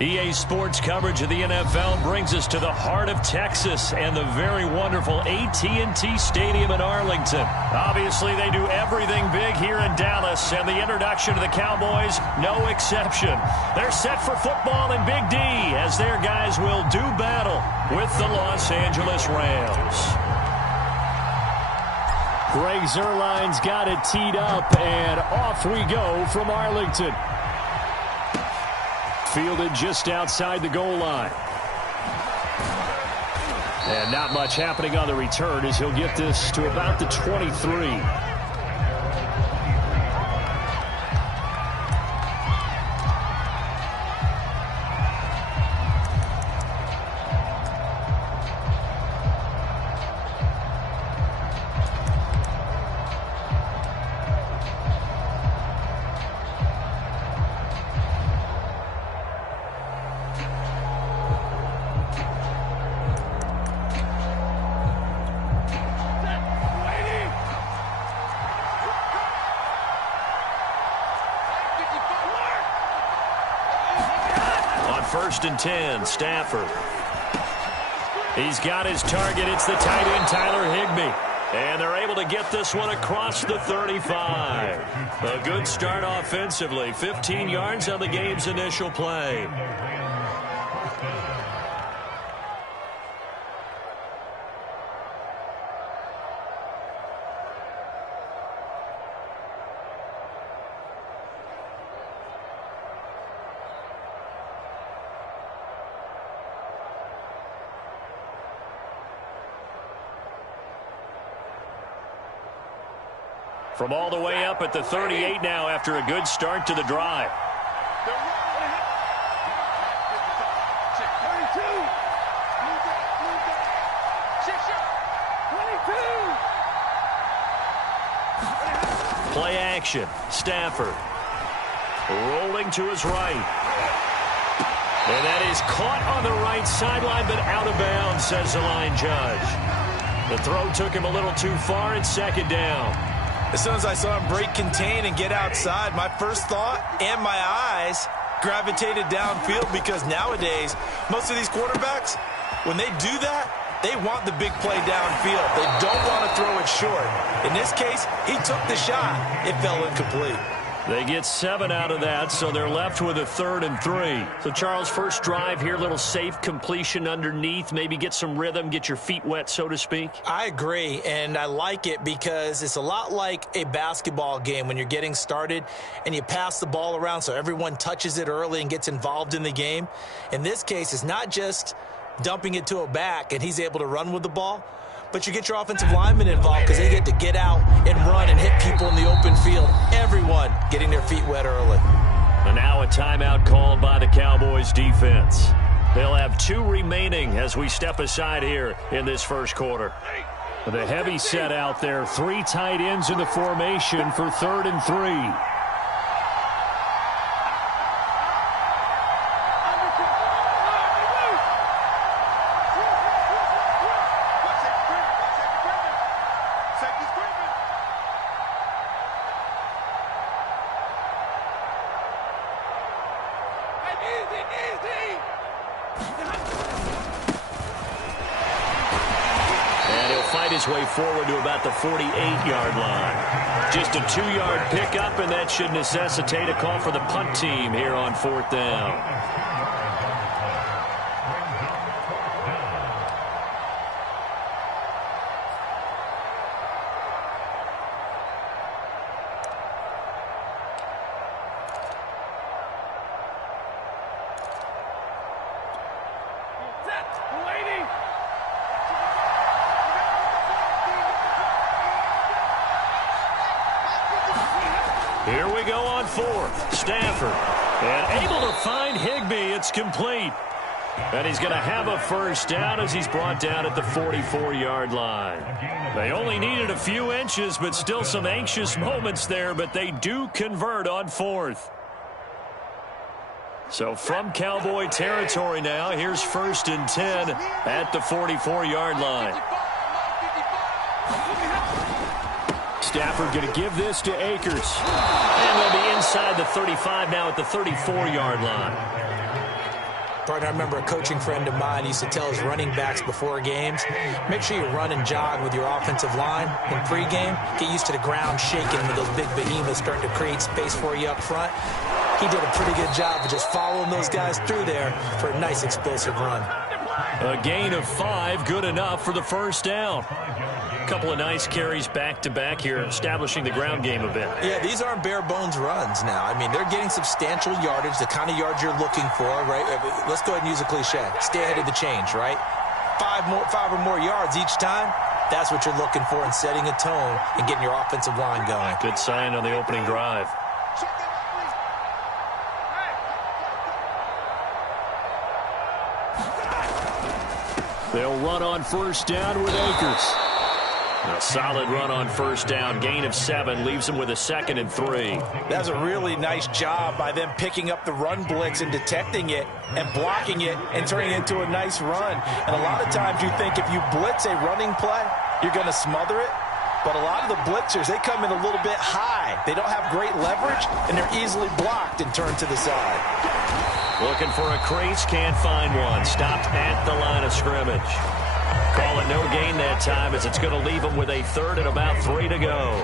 EA Sports coverage of the NFL brings us to the heart of Texas and the very wonderful AT&T Stadium in Arlington. Obviously, they do everything big here in Dallas, and the introduction to the Cowboys, no exception. They're set for football in Big D as their guys will do battle with the Los Angeles Rams. Greg Zuerlein's got it teed up, and off we go from Arlington. Fielded just outside the goal line. And not much happening on the return as he'll get this to about the 23. First and 10, Stafford. He's got his target. It's the tight end, Tyler Higbee. And they're able to get this one across the 35. A good start offensively. 15 yards on the game's initial play. From all the way up at the 38 now after a good start to the drive. Play action. Stafford. Rolling to his right. And that is caught on the right sideline, but out of bounds, says the line judge. The throw took him a little too far. It's second down. As soon as I saw him break contain and get outside, my first thought and my eyes gravitated downfield, because nowadays, most of these quarterbacks, when they do that, they want the big play downfield. They don't want to throw it short. In this case, he took the shot. It fell incomplete. They get 7 out of that, so they're left with a 3rd and 3. So, Charles, first drive here, little safe completion underneath, maybe get some rhythm, get your feet wet, so to speak. I agree, and I like it because it's a lot like a basketball game when you're getting started and you pass the ball around so everyone touches it early and gets involved in the game. In this case, it's not just dumping it to a back and he's able to run with the ball, but you get your offensive linemen involved because they get to get out and run and hit people in the open field. Everyone getting their feet wet early. And now a timeout called by the Cowboys defense. They'll have 2 remaining as we step aside here in this first quarter. The heavy set out there. 3 tight ends in the formation for 3rd and 3. His way forward to about the 48-yard line. Just a 2-yard pickup, and that should necessitate a call for the punt team here on 4th down. Here we go on 4th. Stafford. And able to find Higbee. It's complete. And he's going to have a first down as he's brought down at the 44-yard line. They only needed a few inches, but still some anxious moments there, but they do convert on 4th. So from Cowboy territory now, here's 1st and 10 at the 44-yard line. Stafford going to give this to Akers. And they'll be inside the 35 now at the 34-yard line. Partner, I remember a coaching friend of mine used to tell his running backs before games, make sure you run and jog with your offensive line in pregame. Get used to the ground shaking with those big behemoths starting to create space for you up front. He did a pretty good job of just following those guys through there for a nice explosive run. A gain of 5, good enough for the first down. A couple of nice carries back-to-back here, establishing the ground game a bit. Yeah, these aren't bare-bones runs now. I mean, they're getting substantial yardage, the kind of yards you're looking for, right? Let's go ahead and use a cliche. Stay ahead of the change, right? 5 or more yards each time. That's what you're looking for in setting a tone and getting your offensive line going. Good sign on the opening drive. They'll run on first down with Akers. A solid run on first down. Gain of 7 leaves them with a 2nd and 3. That's a really nice job by them picking up the run blitz and detecting it and blocking it and turning it into a nice run. And a lot of times you think if you blitz a running play, you're going to smother it. But a lot of the blitzers, they come in a little bit high. They don't have great leverage, and they're easily blocked and turned to the side. Looking for a crease, can't find one. Stopped at the line of scrimmage. Call it no gain that time as it's going to leave them with a 3rd and about 3 to go.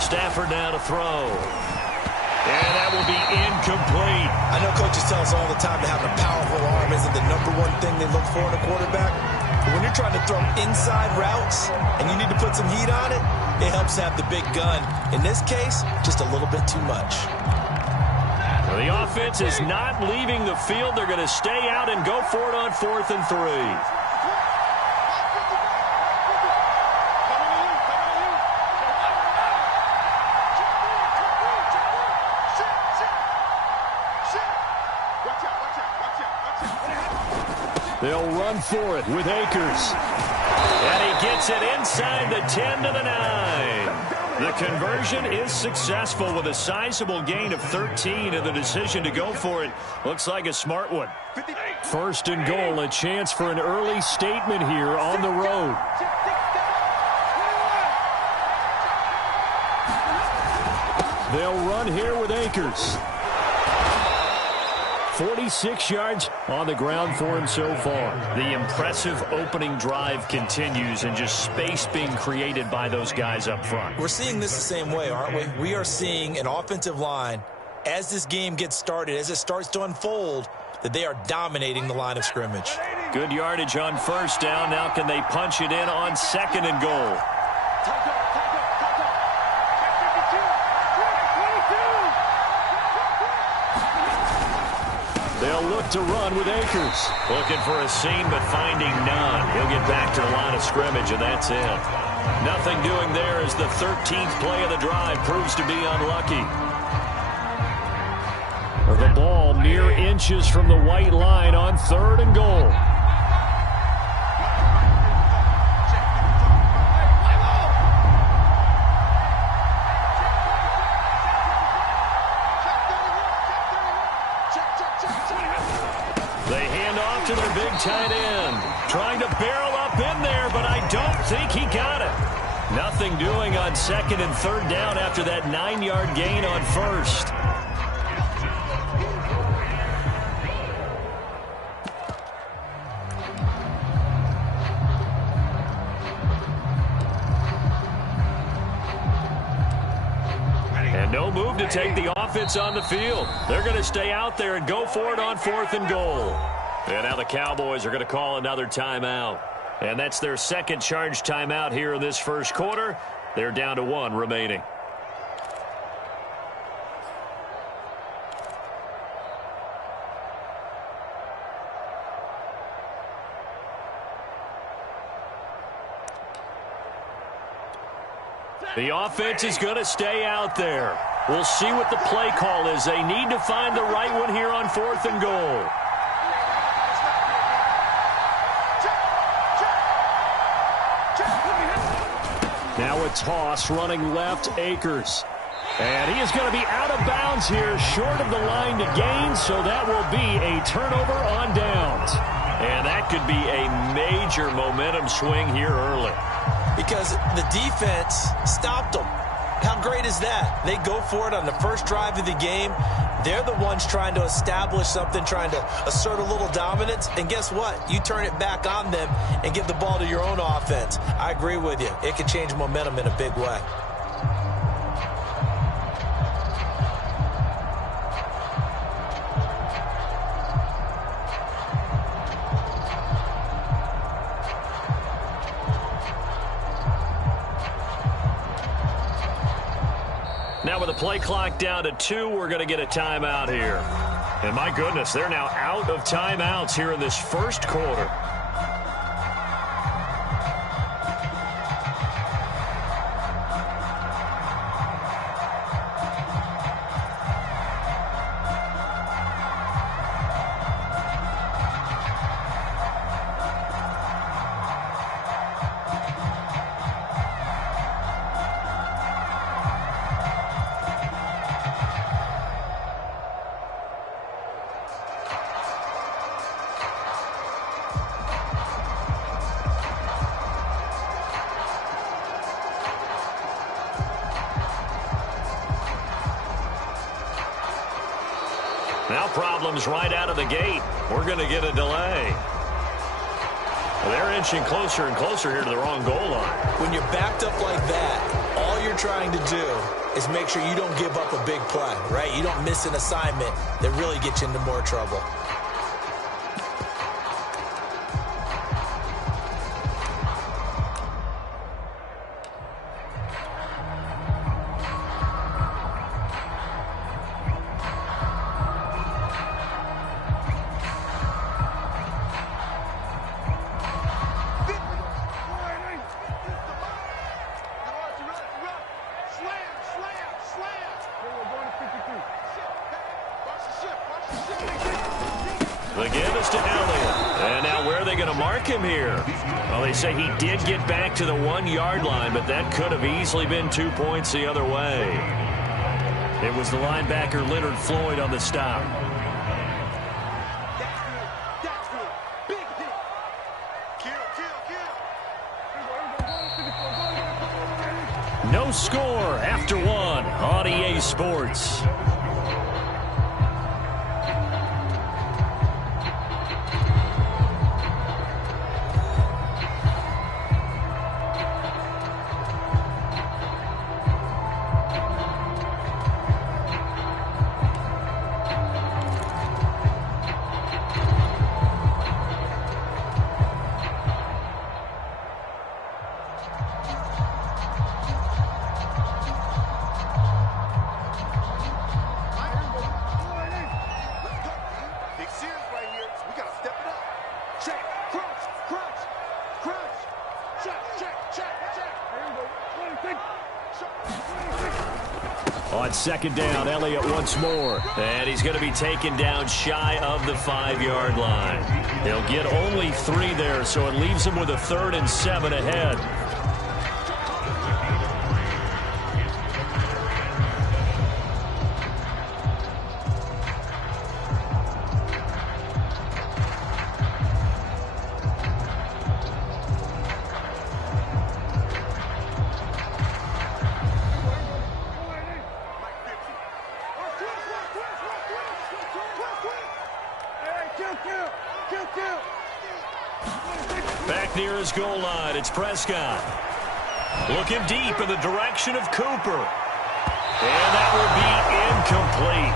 Stafford now to throw. And that will be incomplete. I know coaches tell us all the time that having a powerful arm isn't the #1 thing they look for in a quarterback. But when you're trying to throw inside routes and you need to put some heat on it, it helps have the big gun. In this case, just a little bit too much. Well, the offense is not leaving the field. They're going to stay out and go for it on 4th and 3. They'll run for it with Akers. And he gets it inside the 10 to the 9. The conversion is successful with a sizable gain of 13, and the decision to go for it looks like a smart one. 1st and goal, a chance for an early statement here on the road. They'll run here with Akers. 46 yards on the ground for him so far. The impressive opening drive continues and just space being created by those guys up front. We're seeing this the same way, aren't we? We are seeing an offensive line, as this game gets started, as it starts to unfold, that they are dominating the line of scrimmage. Good yardage on first down. Now can they punch it in on 2nd and goal? They'll look to run with Akers. Looking for a seam, but finding none. He'll get back to the line of scrimmage, and that's it. Nothing doing there as the 13th play of the drive proves to be unlucky. The ball mere inches from the white line on 3rd and goal. To their big tight end. Trying to barrel up in there, but I don't think he got it. Nothing doing on 2nd and 3rd down after that 9-yard gain on 1st. And no move to take the offense on the field. They're going to stay out there and go for it on 4th and goal. And now the Cowboys are going to call another timeout. And that's their 2nd charge timeout here in this first quarter. They're down to 1 remaining. The offense is going to stay out there. We'll see what the play call is. They need to find the right one here on 4th and goal. Now a toss running left, Akers. And he is going to be out of bounds here, short of the line to gain, so that will be a turnover on downs. And that could be a major momentum swing here early. Because the defense stopped them. How great is that? They go for it on the first drive of the game. They're the ones trying to establish something, trying to assert a little dominance. And guess what? You turn it back on them and give the ball to your own offense. I agree with you. It could change momentum in a big way. Now with the play clock down to 2, we're going to get a timeout here. And my goodness, they're now out of timeouts here in this first quarter. Now problems right out of the gate. We're going to get a delay. They're inching closer and closer here to the wrong goal line. When you're backed up like that, all you're trying to do is make sure you don't give up a big play, right? You don't miss an assignment that really gets you into more trouble. The give is to Elliott. And now where are they going to mark him here? Well, they say he did get back to the 1-yard line, but that could have easily been 2 points the other way. It was the linebacker Leonard Floyd on the stop. No score after 1 on EA Sports. On second down, Elliott once more. And he's going to be taken down shy of the 5-yard line. He'll get only 3 there, so it leaves him with a 3rd and 7 ahead. Back near his goal line, it's Prescott. Looking deep in the direction of Cooper. And that will be incomplete.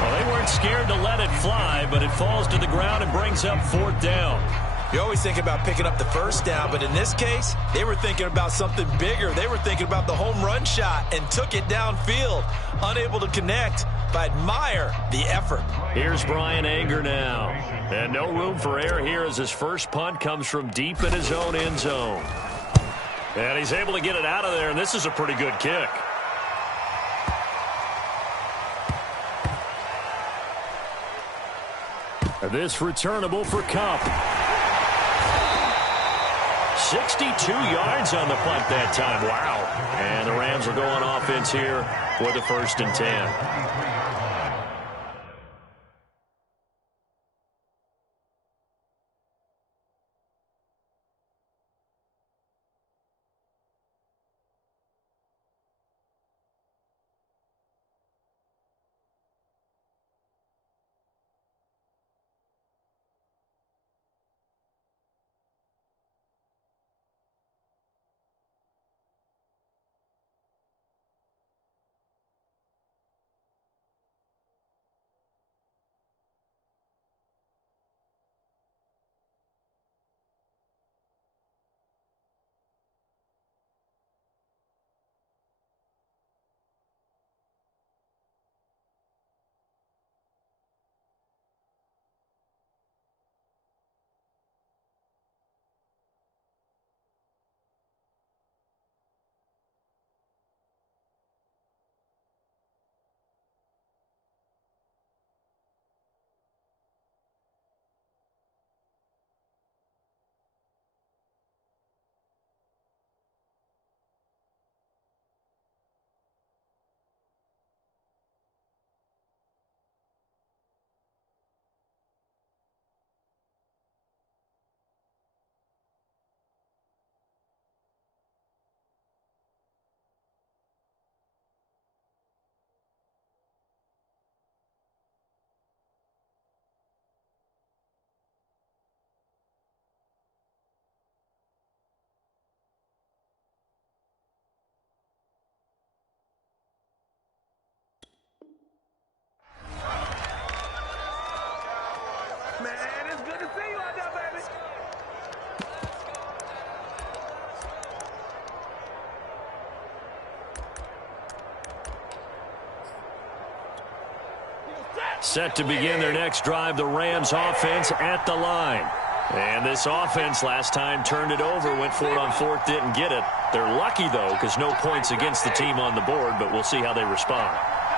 Well, they weren't scared to let it fly, but it falls to the ground and brings up 4th down. You always think about picking up the first down, but in this case, they were thinking about something bigger. They were thinking about the home run shot and took it downfield, unable to connect. But admire the effort. Here's Brian Anger now. And no room for error here as his first punt comes from deep in his own end zone. And he's able to get it out of there, and this is a pretty good kick. This returnable for Cup. 62 yards on the punt that time. Wow. And the Rams will go on offense here for the 1st and 10. Set to begin their next drive, the Rams offense at the line. And this offense last time turned it over, went for it on fourth, didn't get it. They're lucky, though, because no points against the team on the board, but we'll see how they respond.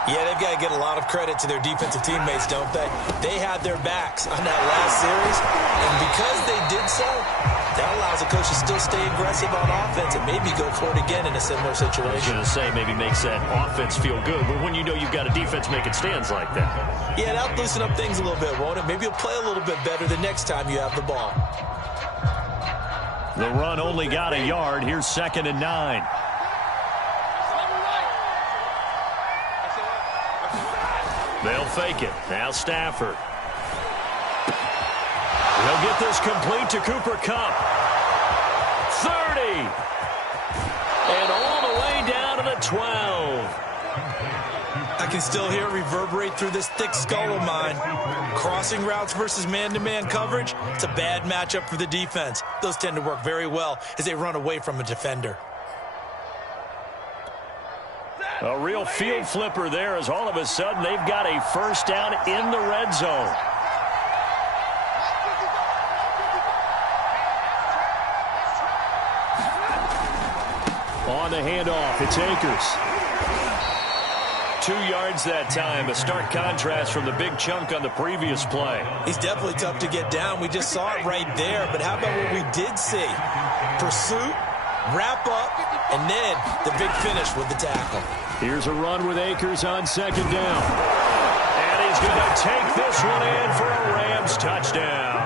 Yeah, they've got to get a lot of credit to their defensive teammates, don't they? They had their backs on that last series, and because they did so, that allows the coach to still stay aggressive on offense and maybe go for it again in a similar situation. I was going to say maybe makes that offense feel good, but when you know you've got a defense making stands like that. Yeah, that'll loosen up things a little bit, won't it? Maybe you'll play a little bit better the next time you have the ball. The run only got a yard. Here's 2nd and 9. They'll fake it. Now Stafford. He'll get this complete to Cooper Kupp. 30. And all the way down to the 12. I can still hear it reverberate through this thick skull of mine. Crossing routes versus man-to-man coverage, it's a bad matchup for the defense. Those tend to work very well as they run away from a defender. A real field flipper there as all of a sudden they've got a first down in the red zone. On the handoff, it's Akers. 2 yards that time, a stark contrast from the big chunk on the previous play. He's definitely tough to get down. We just saw it right there, but how about what we did see? Pursuit, wrap up, and then the big finish with the tackle. Here's a run with Akers on 2nd down. And he's going to take this one in for a Rams touchdown.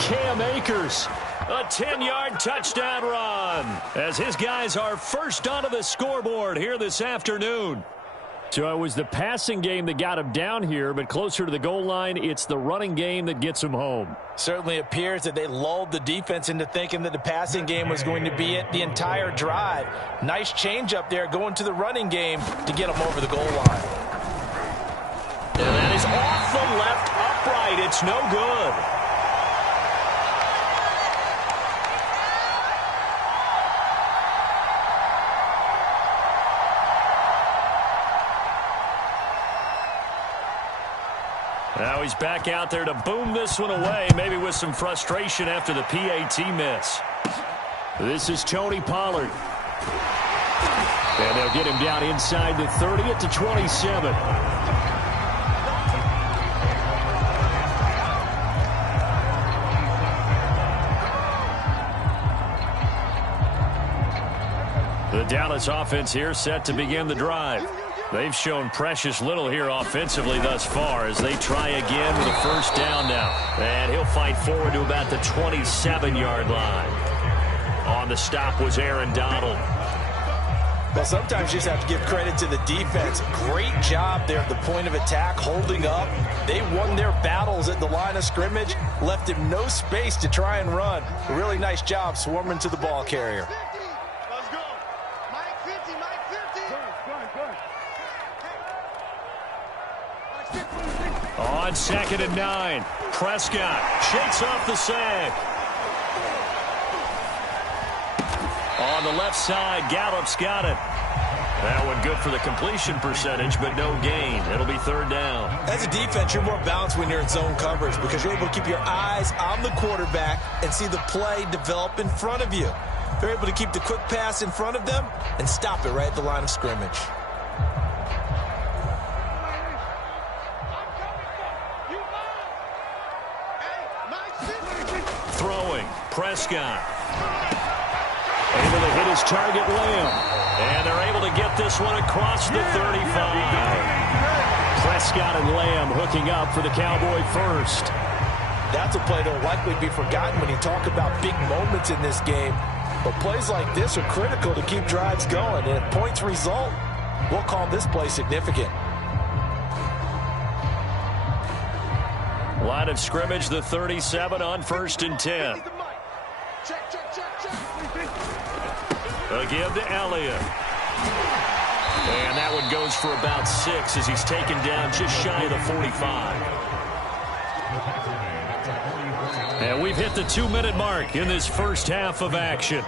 Cam Akers, a 10-yard touchdown run, as his guys are first onto the scoreboard here this afternoon. So it was the passing game that got him down here, but closer to the goal line, it's the running game that gets him home. Certainly appears that they lulled the defense into thinking that the passing game was going to be it the entire drive. Nice change up there going to the running game to get him over the goal line. And that is off the left upright. It's no good. Now he's back out there to boom this one away, maybe with some frustration after the PAT miss. This is Tony Pollard. And they'll get him down inside the 30 at the 27. The Dallas offense here set to begin the drive. They've shown precious little here offensively thus far as they try again with a first down now. And he'll fight forward to about the 27-yard line. On the stop was Aaron Donald. Well, sometimes you just have to give credit to the defense. Great job there at the point of attack, holding up. They won their battles at the line of scrimmage, left him no space to try and run. A really nice job swarming to the ball carrier. On 2nd and 9, Prescott shakes off the sack. On the left side, Gallup's got it. That one good for the completion percentage, but no gain. It'll be 3rd down. As a defense, you're more balanced when you're in zone coverage because you're able to keep your eyes on the quarterback and see the play develop in front of you. They're able to keep the quick pass in front of them and stop it right at the line of scrimmage. Throwing, Prescott. Able to hit his target, Lamb. And they're able to get this one across the 35. Prescott and Lamb hooking up for the Cowboy first. That's a play that'll likely be forgotten when you talk about big moments in this game. But plays like this are critical to keep drives going. And if points result, we'll call this play significant. Line of scrimmage, the 37 on 1st and 10. Again to Elliott. And that one goes for about 6 as he's taken down just shy of the 45. And we've hit the 2-minute mark in this first half of action.